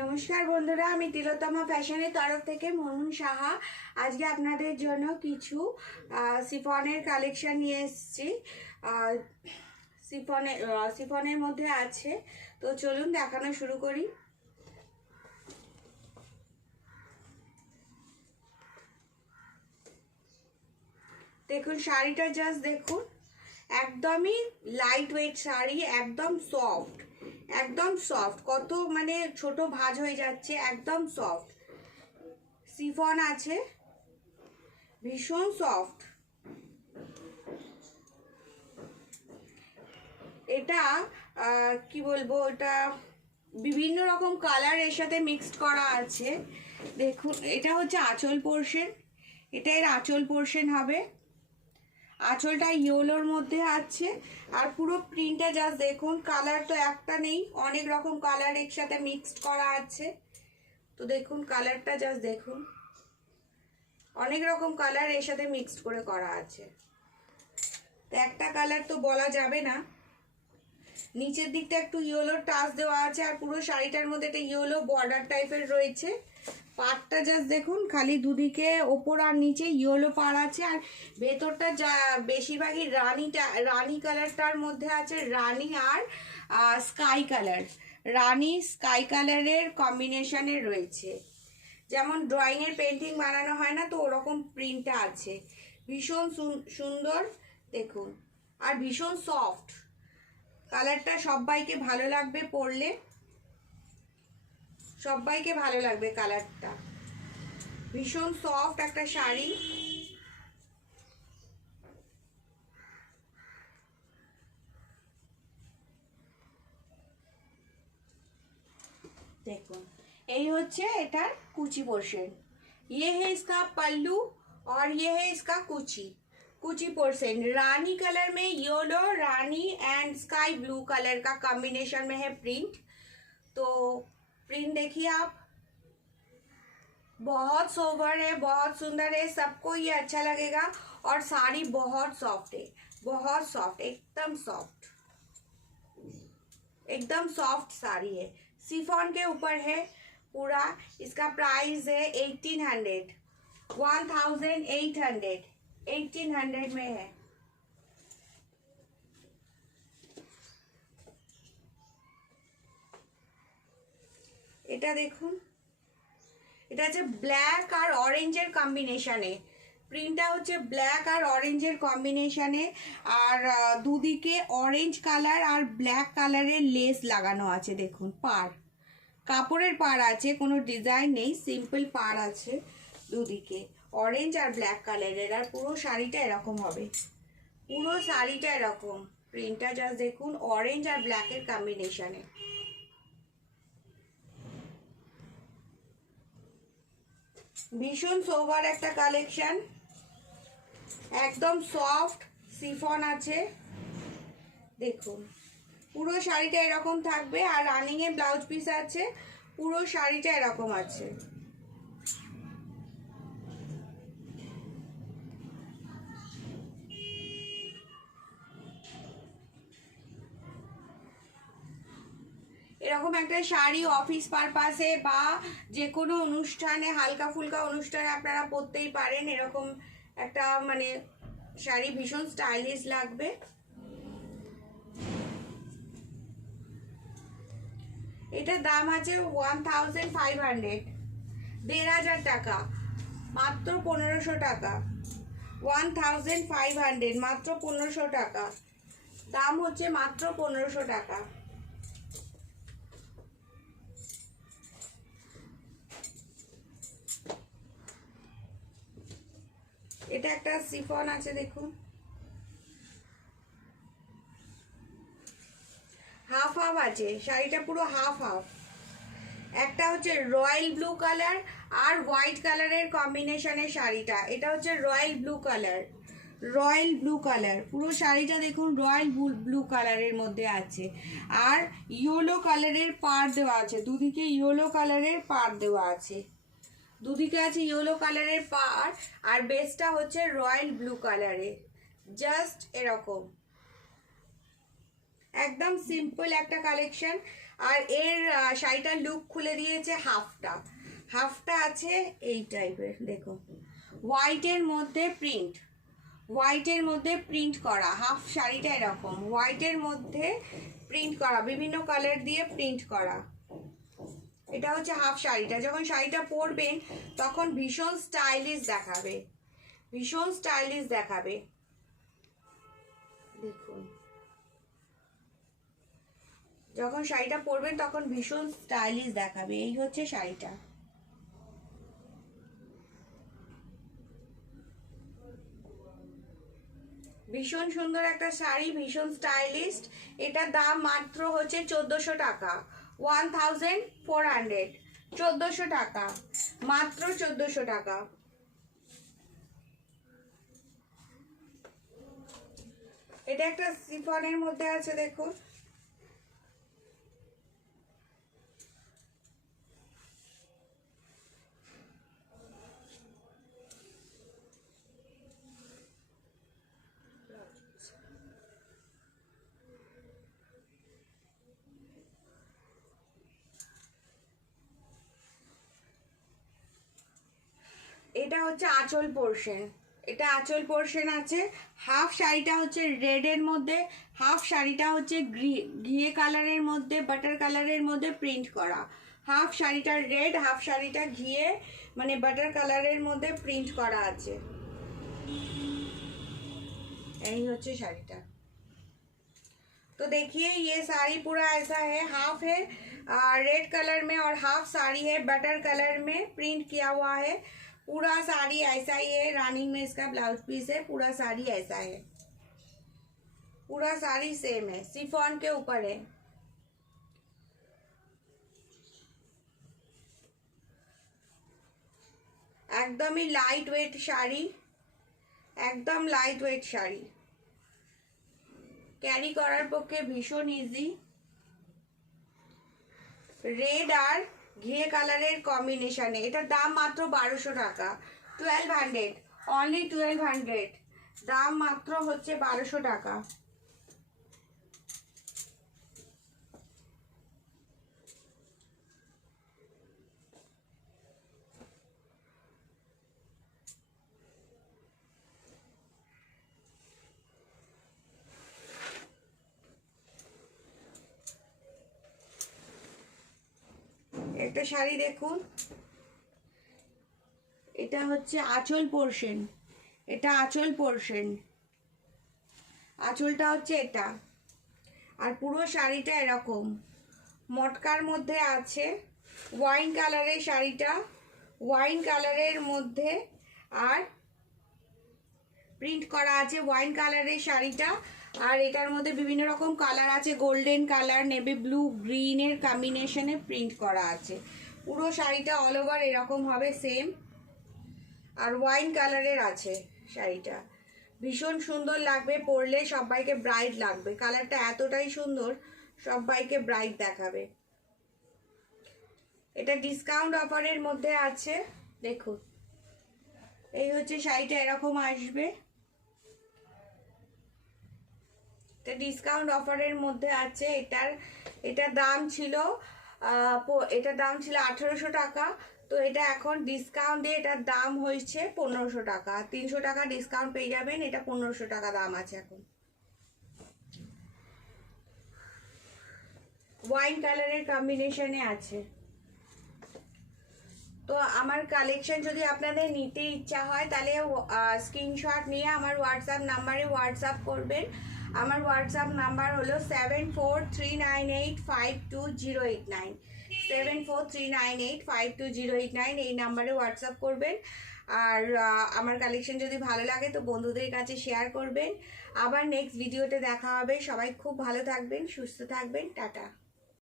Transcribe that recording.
নমস্কার বন্ধুরা, আমি তিলোত্তমা ফ্যাশনের তরফ থেকে মোহন সাহা আজকে আপনাদের জন্য কিছু সিফনের কালেকশন নিয়ে এসেছি। সিফনের মধ্যে আছে, তো চলুন দেখানো শুরু করি। দেখুন শাড়িটা, জাস্ট দেখুন, একদমই লাইট ওয়েট শাড়ি, একদম সফট, একদম সফট, কত মানে ছোট ভাঁজ হয়ে যাচ্ছে, একদম সফট সিফন আছে, ভীষণ সফট। এটা কি বলবো, এটা বিভিন্ন রকম কালার এর সাথে মিক্সড করা আছে। দেখুন এটা হচ্ছে আঁচল পোর্শন, এটা এর আঁচল পোর্শন হবে। আঁচলটা ইয়েলোর মধ্যে আছে আর পুরো প্রিন্টটা জাস্ট দেখুন, কালার তো একটা নেই, অনেক রকম কালার একসাথে মিক্সড করা আছে। তো দেখুন কালারটা জাস্ট দেখুন, অনেক রকম কালার এর সাথে মিক্সড করে করা আছে। তো একটা কালার তো বলা যাবে না। নিচের দিকটা একটু ইয়েলো টাচ দেওয়া আছে আর পুরো শাড়িটার মধ্যে একটা ইয়েলো বর্ডার টাইপের রয়েছে। পাড়টা জাস্ট দেখুন, খালি দুদিকে ওপর আর নিচে ইয়েলো পাড় আছে আর ভেতরটা যা বেশিরভাগই রানি কালারটার মধ্যে আছে, রানি আর স্কাই কালার, রানি স্কাই কালারের কম্বিনেশনে রয়েছে। যেমন ড্রয়িংয়ের পেন্টিং বানানো হয় না, তো ওরকম প্রিন্টটা আছে। ভীষণ সুন্দর দেখুন, আর ভীষণ সফট। কালারটা সবাইকে ভালো লাগবে, পরলে সবাইকে ভালো লাগবে কালারটা। ভীষণ সফট একটা শাড়ি। দেখুন এই হচ্ছে এটার কুচি পোर्शन, ये है इसका पल्लू और ये है इसका कुची पोर्शन। रानी कलर में yellow, Rani and sky blue colour का कॉम्बिनेशन में है प्रिंट। तो प्रिंट देखिए आप, बहुत सोबर है, बहुत सुंदर है, सबको ये अच्छा लगेगा। और साड़ी बहुत सॉफ्ट है, बहुत सॉफ्ट, एकदम सॉफ्ट, एकदम सॉफ्ट साड़ी है, सिफॉन के ऊपर है पूरा। इसका प्राइस है 1800, 1800 में है। এটা দেখুন, এটা হচ্ছে ব্ল্যাক আর অরেঞ্জের কম্বিনেশনে, প্রিন্টটা হচ্ছে ব্ল্যাক আর অরেঞ্জের কম্বিনেশনে। আর দুদিকে অরেঞ্জ কালার আর ব্ল্যাক কালারের লেস লাগানো আছে। দেখুন পাড়, কাপড়ের পাড় আছে, কোনো ডিজাইন নেই, সিম্পল পাড় আছে দুদিকে, অরেঞ্জ আর ব্ল্যাক কালারের। আর পুরো শাড়িটা এরকম হবে, পুরো শাড়িটা এরকম, প্রিন্টটা জাস্ট দেখুন, অরেঞ্জ আর ব্ল্যাকের কম্বিনেশনে। ভীষণ সোবার একটা কালেকশন, একদম সফট সিফন আছে। দেখুন পুরো শাড়িটা এরকম থাকবে আর রানিং এ ব্লাউজ পিস আছে, পুরো শাড়িটা এরকম আছে। এরকম একটা শাড়ি অফিস পারপাসে বা যে কোনো অনুষ্ঠানে, হালকা ফুলকা অনুষ্ঠানে আপনারা পরতেই পারেন। এরকম একটা মানে শাড়ি ভীষণ স্টাইলিশ লাগবে। এটার দাম আছে 1500, 1500 টাকা, মাত্র 1500 টাকা, 1500, মাত্র 1500 টাকা দাম হচ্ছে, মাত্র 1500 টাকা। এটা একটা সিফন আছে, দেখুন হাফ হাফ আছে শাড়িটা, পুরো হাফ হাফ। একটা হচ্ছে রয়্যাল ব্লু কালার আর হোয়াইট কালারের কম্বিনেশনের শাড়িটা, এটা হচ্ছে royal blue colour, royal blue colour, পুরো শাড়িটা দেখুন রয়্যাল ব্লু কালারের মধ্যে আছে। আর ইয়েলো কালারের পাড় দেওয়া আছে, দুদিকে ইয়েলো কালারের পাড় দেওয়া আছে, দুদিকে আছে ইয়েলো কালারের পাড়। আর বেসটা হচ্ছে রয়্যাল ব্লু কালারের, জাস্ট এরকম একদম সিম্পল একটা কালেকশন। আর এর শাড়িটার লুক খুলে দিয়েছে হাফটা। হাফটা আছে এই টাইপের, দেখো হোয়াইটের মধ্যে প্রিন্ট, হোয়াইটের মধ্যে প্রিন্ট করা হাফ শাড়িটা এরকম হোয়াইটের মধ্যে প্রিন্ট করা, বিভিন্ন কালার দিয়ে প্রিন্ট করা। এটা হচ্ছে হাফ শাড়িটা। যখন শাড়িটা পরবেন তখন ভীষণ স্টাইলিশ দেখাবে, ভীষণ স্টাইলিশ দেখাবে। দেখুন যখন শাড়িটা পরবেন তখন ভীষণ স্টাইলিশ দেখাবে। এই হচ্ছে শাড়িটা। ভীষণ সুন্দর একটা শাড়ি, ভীষণ স্টাইলিশ। এটার দাম মাত্র হচ্ছে 1400 টাকা, 1400, 1400 টাকা, মাত্র 1400 টাকা। এটা একটা শিফনের মধ্যে আছে, দেখুন এটা হচ্ছে আঁচল পোর্শন, এটা আঁচল পোর্শন আছে। হাফ শাড়িটা হচ্ছে রেডের মধ্যে, হাফ শাড়িটা হচ্ছে ঘিয়ে কালারের মধ্যে, বাটার কালারের মধ্যে প্রিন্ট করা। হাফ শাড়িটা রেড, হাফ শাড়িটা ঘিয়ে মানে বাটার কালারের মধ্যে প্রিন্ট করা আছে। এই হচ্ছে শাড়িটা। तो देखिए ये साड़ी पूरा ऐसा है, हाफ है रेड कलर में और हाफ साड़ी है बटर कलर में प्रिंट किया हुआ है। पूरा साड़ी ऐसा ही है, रानी में इसका ब्लाउज पीस है, पूरा साड़ी ऐसा है, पूरा साड़ी सेम है, शिफॉन के ऊपर है। एकदम ही लाइट वेट শাড়ি, একদম লাইট ওয়েট শাড়ি, ক্যারি করার পক্ষে ভীষণ ইজি। রেড আর ঘিয়ে কালারের কম্বিনেশনে। এটার দাম মাত্র 1200 টাকা, 1200, অনলি 1200, দাম মাত্র হচ্ছে 1200 টাকা। একটা শাড়ি দেখুন, এটা হচ্ছে আঁচল পোর্শন, এটা আঁচল পোর্শন, আঁচলটা হচ্ছে এটা। আর পুরো শাড়িটা এরকম মটকার মধ্যে আছে, ওয়াইন কালারের শাড়িটা, ওয়াইন কালারের মধ্যে আর প্রিন্ট করা আছে ওয়াইন কালারের শাড়িটা। আর এটার মধ্যে বিভিন্ন রকম কালার আছে, গোল্ডেন কালার, নেভি ব্লু, গ্রিনের কম্বিনেশনে প্রিন্ট করা আছে। পুরো শাড়িটা অল ওভার এরকম হবে সেম। আর ওয়াইন কালারের আছে শাড়িটা, ভীষণ সুন্দর লাগবে পরলে, সবাইকে ব্রাইট লাগবে। কালারটা এতটাই সুন্দর, সবাইকে ব্রাইট দেখাবে। এটা ডিসকাউন্ট অফারের মধ্যে আছে, দেখুন এই হচ্ছে শাড়িটা, এরকম আসবে। এটা ডিসকাউন্ট অফারের মধ্যে আছে। এটার দাম ছিল 1800 টাকা, তো এটা এখন ডিসকাউন্ট দিয়ে এটার দাম হয়েছে 1500 টাকা, 300 টাকা ডিসকাউন্ট পেয়ে যাবেন। এটা 1500 টাকা দাম আছে এখন। ওয়াইন কালারের কম্বিনেশনে আছে। তো আমার কালেকশন যদি আপনাদের নিতে ইচ্ছা হয় তাহলে স্ক্রিনশট নিয়ে আমার হোয়াটসঅ্যাপ নাম্বারে হোয়াটসঅ্যাপ করবেন। আমার হোয়াটসঅ্যাপ নাম্বার হলো 7439852089, 7439852089, এই নাম্বারে হোয়াটসঅ্যাপ করবেন। আর আমার কালেকশন যদি ভালো লাগে তো বন্ধুদের কাছে শেয়ার করবেন। আবার নেক্সট ভিডিওতে দেখা হবে। সবাই খুব ভালো থাকবেন, সুস্থ থাকবেন, টাটা।